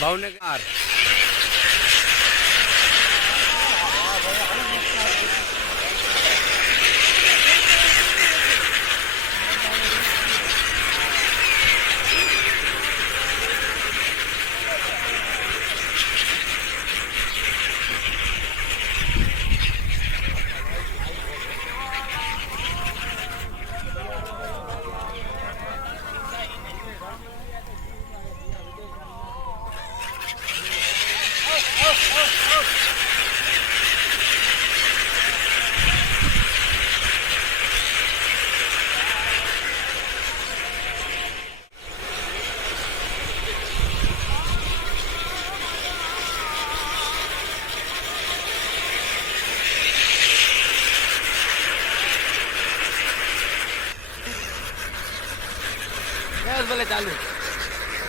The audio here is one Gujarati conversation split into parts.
ભાવનગર ભલે ચાલુ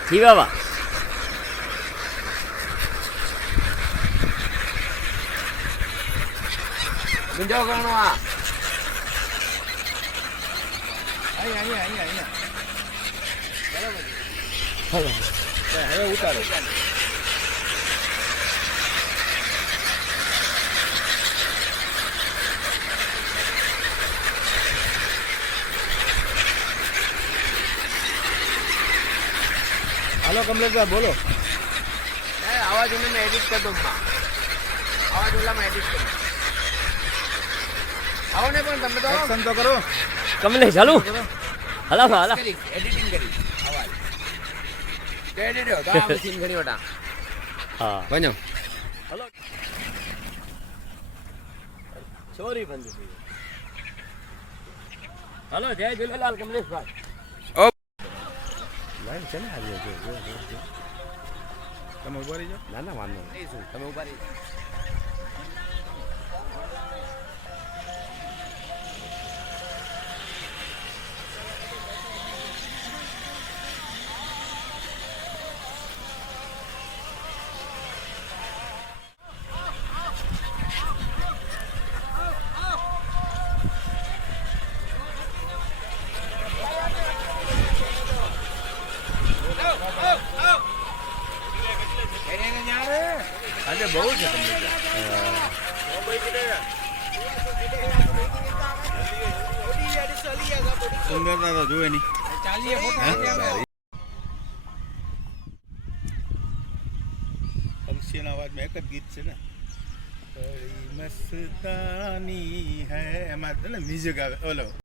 જી બાબા ગુંજો ગણો આ અહીંયા બરાબર હવે ઉતારો हेलो कमलेश भाई बोलो आवाज उन्हें मैं एडिट कर दूंगा आवाज वाला मैं एडिट कर आओ ने पण તમે તો એક્શન તો કરો કમલેશ ચાલુ હલા હલા એડિટિંગ કરી આવાજ તે એડિટ હો તો આ મશીન ઘણી વટા હા બન્યો હલો સોરી બંધ હલો જય જુલેલાલ કમલેશ ભાઈ ચલે આવી જો તમે ઉભા રહી જાઓ ના ના વાંધો નહીં શું તમે ઉભા રહી જાઓ આજે બહુ છે સુંદરતા તો જોવે નહીં પક્ષીના અવાજમાં એક જ ગીત છે ને મસ્તાની હે એમાં છે ને મ્યુઝિક આવે ઓલો